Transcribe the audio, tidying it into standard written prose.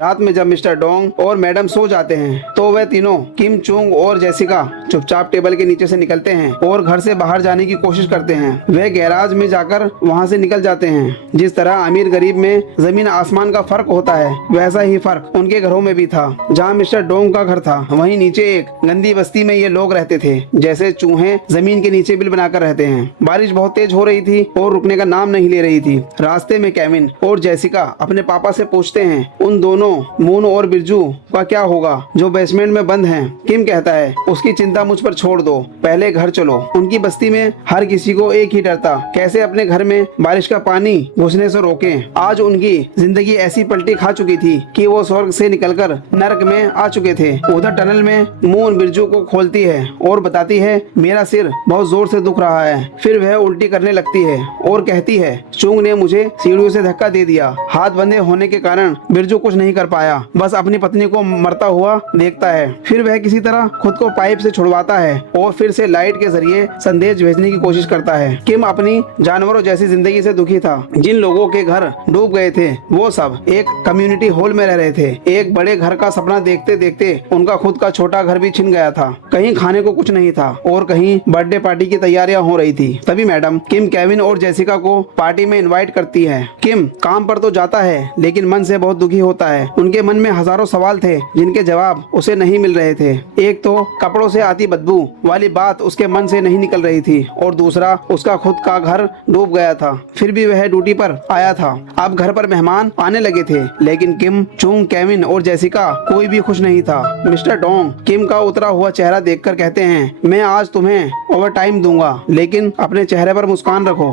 रात में जब मिस्टर डोंग और मैडम सो जाते हैं तो वह तीनों किम, चुंग और जेसिका चुपचाप टेबल के नीचे से निकलते हैं और घर से बाहर जाने की कोशिश करते हैं। वे गैराज में जाकर वहां से निकल जाते हैं। जिस तरह अमीर गरीब में जमीन आसमान का फर्क होता है, वैसा ही फर्क उनके घरों में भी था। जहाँ मिस्टर डोंग का घर था, वहीं नीचे एक गंदी बस्ती में ये लोग रहते थे, जैसे चूहे जमीन के नीचे बिल बनाकर रहते हैं। बारिश बहुत तेज हो रही थी और रुकने का नाम नहीं ले रही थी। रास्ते में केविन और जेसिका अपने पापा से पूछते हैं उन दोनों मून और बिरजू का क्या होगा जो बेसमेंट में बंद हैं। किम कहता है उसकी चिंता मुझ पर छोड़ दो, पहले घर चलो। उनकी बस्ती में हर किसी को एक ही डर था, कैसे अपने घर में बारिश का पानी घुसने से रोकें। आज उनकी जिंदगी ऐसी पलटी खा चुकी थी कि वो स्वर्ग से निकलकर नरक में आ चुके थे। उधर टनल में मून बिरजू को खोलती है और बताती है मेरा सिर बहुत जोर से दुख रहा है। फिर वह उल्टी करने लगती है और कहती है चुंग ने मुझे सीढ़ियों से धक्का दे दिया। हाथ बंधे होने के कारण बिरजू कुछ नहीं कर पाया, बस अपनी पत्नी को मरता हुआ देखता है। फिर वह किसी तरह खुद को पाइप से छुड़वाता है और फिर से लाइट के जरिए संदेश भेजने की कोशिश करता है। किम अपनी जानवरों जैसी जिंदगी से दुखी था। जिन लोगों के घर डूब गए थे वो सब एक कम्युनिटी हॉल में रह रहे थे। एक बड़े घर का सपना देखते देखते उनका खुद का छोटा घर भी छिन गया था। कहीं खाने को कुछ नहीं था और कहीं बर्थडे पार्टी की तैयारियां हो रही थी। तभी मैडम किम केविन और जेसिका को पार्टी में इनवाइट करती है। किम काम पर तो जाता है लेकिन मन से बहुत दुखी होता है। उनके मन में हजारों सवाल थे जिनके जवाब उसे नहीं मिल रहे थे। एक तो कपड़ों से आती बदबू वाली बात उसके मन से नहीं निकल रही थी और दूसरा उसका खुद का घर डूब गया था। फिर भी वह ड्यूटी पर आया था। अब घर पर मेहमान आने लगे थे लेकिन किम, चुंग, केविन और जेसिका कोई भी खुश नहीं था। मिस्टर डोंग किम का उतरा हुआ चेहरा देखकर कहते हैं मैं आज तुम्हें ओवर टाइम दूंगा लेकिन अपने चेहरे पर मुस्कान रखो।